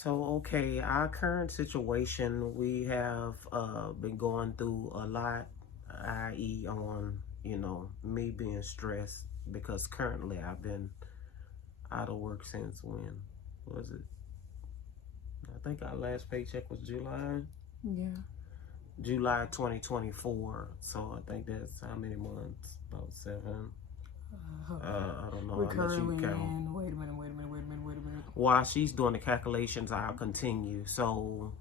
So, okay, our current situation, we have been going through a lot, i.e., on, me being stressed because currently I've been out of work since when? Was it? I think our last paycheck was July. Yeah. July 2024. So I think that's how many months? About seven. I don't know We're how much you currently count. in. Wait a minute. While she's doing the calculations, I'll continue. So,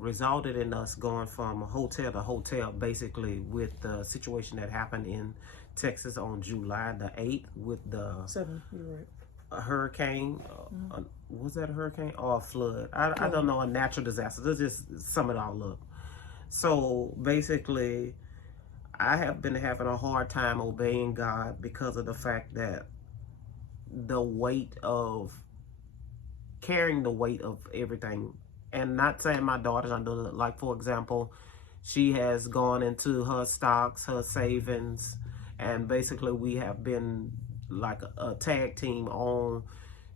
resulted in us going from hotel to hotel, basically, with the situation that happened in Texas on July the 8th with the 7. You're right. hurricane. Was that a hurricane or a flood? I don't know, a natural disaster. Let's just sum it all up. So, basically, I have been having a hard time obeying God because of the fact that the weight of carrying the weight of everything. And not saying my daughter's not doing it. Like, for example, she has gone into her stocks, her savings, and basically we have been like a tag team on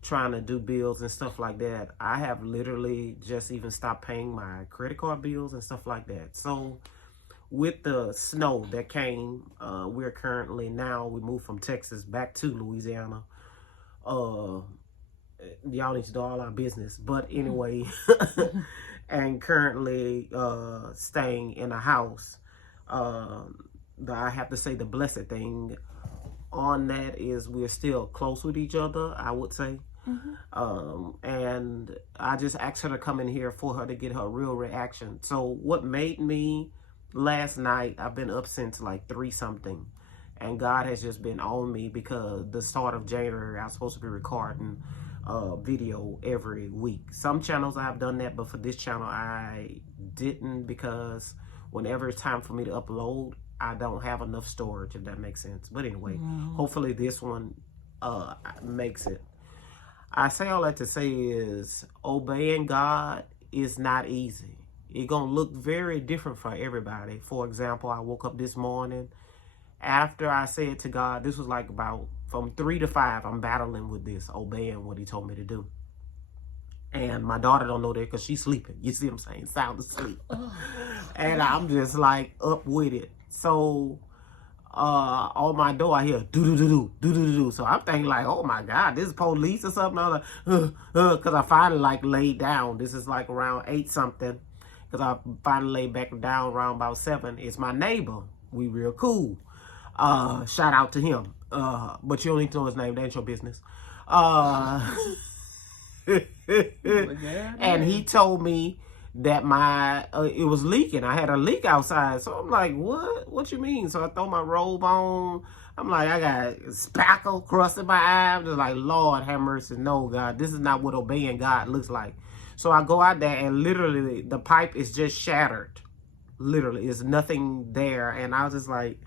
trying to do bills and stuff like that. I have literally just even stopped paying my credit card bills and stuff like that. So with the snow that came, we're currently now, we moved from Texas back to Louisiana. Y'all need to do all our business, but anyway, and currently staying in a house. I have to say the blessed thing on that is we're still close with each other, I would say. And I just asked her to come in here for her to get her real reaction. So what made me last night, I've been up since like 3 something, and God has just been on me because the start of January I was supposed to be recording video every week. Some channels I've done that, but for this channel I didn't, because whenever it's time for me to upload, I don't have enough storage, if that makes sense. But anyway, hopefully this one makes it. I say all that to say is obeying God is not easy. It's gonna look very different for everybody. For example, I woke up this morning after I said to God, this was like about from 3 to 5, I'm battling with this, obeying what he told me to do. And my daughter don't know that because she's sleeping. You see what I'm saying? Sound asleep. And I'm just like up with it. So on my door I hear do. So I'm thinking like, oh my God, this is police or something. I'm like, because I finally like laid down. This is like around 8 something. Because I finally laid back down around about 7. It's my neighbor. We real cool. Shout out to him. But you don't need to know his name. That ain't your business. And he told me that my it was leaking. I had a leak outside. So I'm like, what you mean? So I throw my robe on. I'm like, I got spackle crust in my eye. I'm just like, Lord have mercy. No, God, this is not what obeying God looks like. So I go out there and literally the pipe is just shattered. Literally, there's nothing there. And I was just like,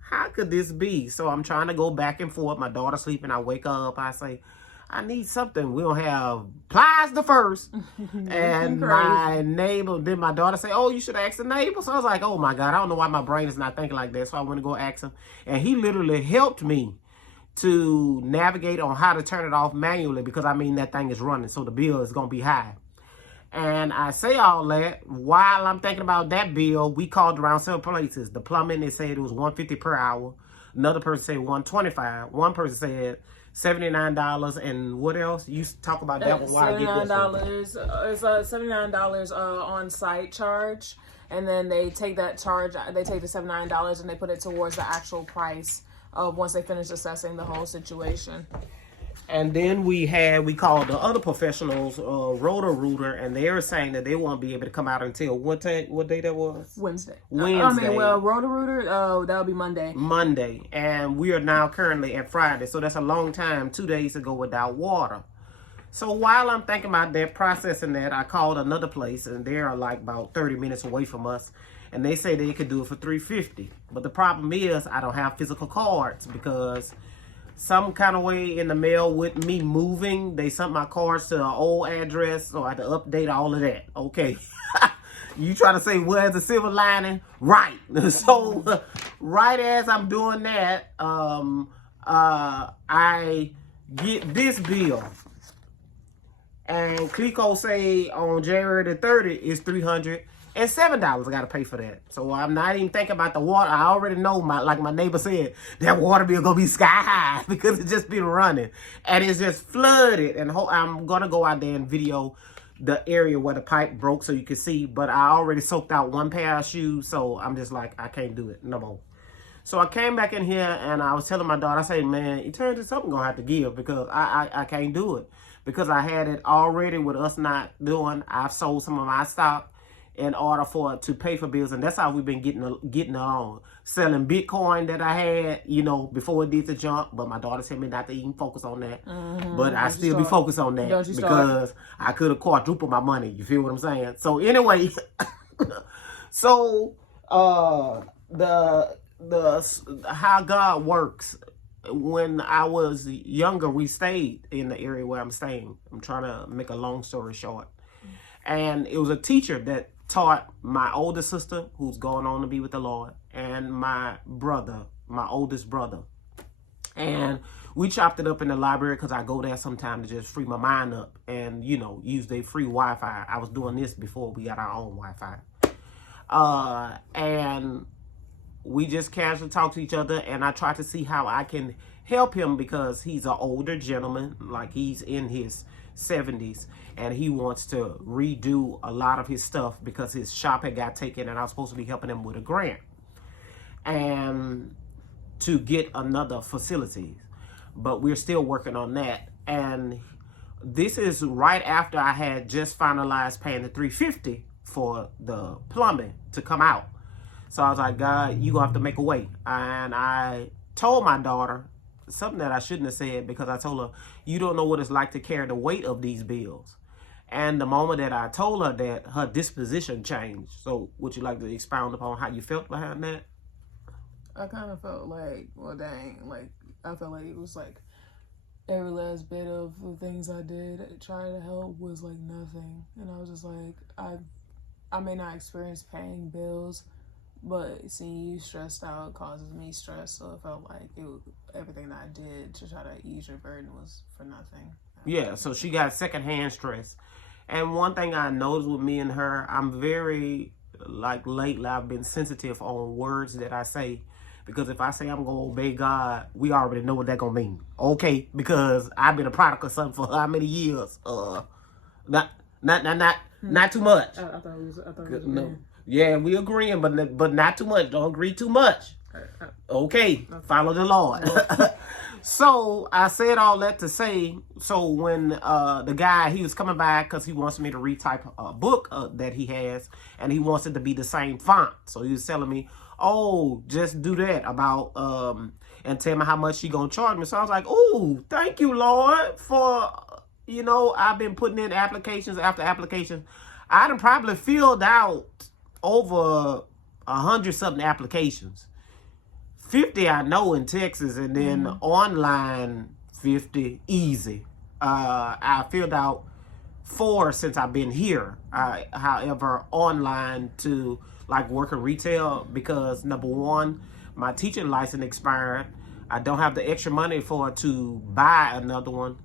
how could this be? So I'm trying to go back and forth. My daughter's sleeping. I wake up. I say, I need something. We don't have plies the first. And my neighbor, then my daughter say, oh, you should ask the neighbor. So I was like, oh my God, I don't know why my brain is not thinking like that. So I went to go ask him. And he literally helped me to navigate on how to turn it off manually, because I mean, that thing is running. So the bill is going to be high. And I say all that while I'm thinking about that bill. We called around several places. The plumbing, they said it was $150 per hour. Another person said $125. One person said $79. And what else? You talk about that one while I get this one. It's $79 on site charge, and then they take that charge. They take the $79 and they put it towards the actual price of once they finish assessing the whole situation. And then we called the other professionals, Roto-Rooter, and they were saying that they won't be able to come out until what day that was? Wednesday. Wednesday. Roto-Rooter, that'll be Monday. Monday. And we are now currently at Friday. So that's a long time, 2 days to go without water. So while I'm thinking about that, processing that, I called another place, and they're like about 30 minutes away from us. And they say they could do it for $350. But the problem is I don't have physical cards, because some kind of way in the mail with me moving, they sent my cards to an old address, so I had to update all of that. Okay. You try to say, where's the silver lining? Right. So right as I'm doing that, I get this bill. And Clico say on January the 30th is $307. I gotta pay for that. So I'm not even thinking about the water. I already know, like my neighbor said, that water bill gonna be sky high because it's just been running. And it's just flooded. And I'm gonna go out there and video the area where the pipe broke so you can see. But I already soaked out one pair of shoes, so I'm just like, I can't do it no more. So I came back in here and I was telling my daughter, I said, man, it turns into something gonna have to give because I can't do it. Because I had it already with us not doing. I've sold some of my stock in order for it to pay for bills. And that's how we've been getting along. Selling Bitcoin that I had, you know, before it did the jump. But my daughter told me not to even focus on that. But I still be focused on that because I could have quadrupled my money. You feel what I'm saying? So anyway, so how God works. When I was younger, we stayed in the area where I'm staying. I'm trying to make a long story short. And it was a teacher that taught my older sister, who's going on to be with the Lord, and my brother, my oldest brother. And we chopped it up in the library because I go there sometime to just free my mind up and, you know, use their free Wi-Fi. I was doing this before we got our own Wi-Fi. And we just casually talk to each other, and I try to see how I can help him because he's an older gentleman, like he's in his 70s, and he wants to redo a lot of his stuff because his shop had got taken, and I was supposed to be helping him with a grant and to get another facility. But we're still working on that. And this is right after I had just finalized paying the $350 for the plumbing to come out. So I was like, God, you're going to have to make a way. And I told my daughter something that I shouldn't have said because I told her, you don't know what it's like to carry the weight of these bills. And the moment that I told her that, her disposition changed. So would you like to expound upon how you felt behind that? I kind of felt like, well, dang, like, I felt like it was like every last bit of the things I did try to help was like nothing. And I was just like, I may not experience paying bills, but seeing you stressed out causes me stress, so it felt like everything that I did to try to ease your burden was for nothing. Yeah, so she got secondhand stress. And one thing I noticed with me and her, I'm very, like lately, I've been sensitive on words that I say. Because if I say I'm going to obey God, we already know what that going to mean. Okay? Because I've been a product of something for how many years? Not too much. I thought it was no. Yeah, we agreeing, but not too much. Don't agree too much. Okay, follow the Lord. So I said all that to say, so when the guy, he was coming by because he wants me to retype a book that he has, and he wants it to be the same font. So he was telling me, oh, just do that about, and tell me how much she gonna charge me. So I was like, oh, thank you, Lord, for, you know, I've been putting in applications after applications. I done probably filled out over 100-something applications. 50 I know in Texas, and then online 50 easy. I filled out 4 since I've been here. However, online to like working retail because number one, my teaching license expired. I don't have the extra money for it to buy another one.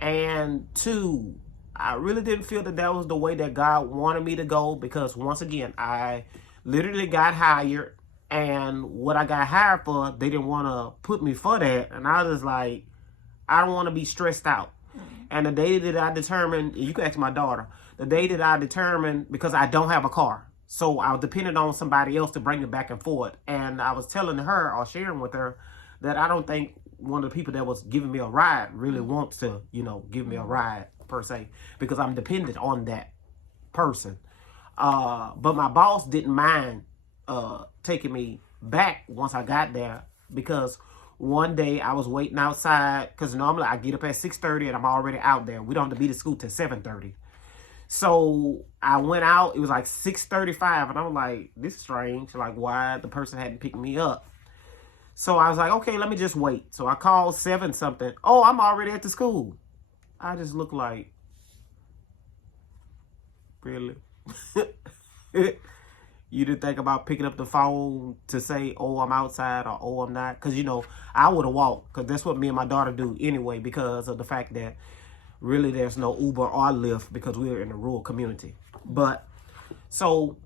And 2, I really didn't feel that was the way that God wanted me to go because once again, I literally got hired, and what I got hired for, they didn't want to put me for that. And I was like, I don't want to be stressed out. And the day that I determined, you can ask my daughter, the day that I determined, because I don't have a car, so I was dependent on somebody else to bring it back and forth. And I was telling her or sharing with her that I don't think one of the people that was giving me a ride really wants to, you know, give me a ride per se, because I'm dependent on that person. But my boss didn't mind taking me back once I got there, because one day I was waiting outside, because normally I get up at 6:30 and I'm already out there. We don't have to be to school till 7:30. So I went out, it was like 6:35, and I was like, this is strange, like why the person hadn't picked me up. So I was like, okay, let me just wait. So I called 7-something. Oh, I'm already at the school. I just look like, really? You didn't think about picking up the phone to say, oh, I'm outside, or oh, I'm not? Because, you know, I would have walked, because that's what me and my daughter do anyway, because of the fact that Really, there's no Uber or Lyft because we're in a rural community. But so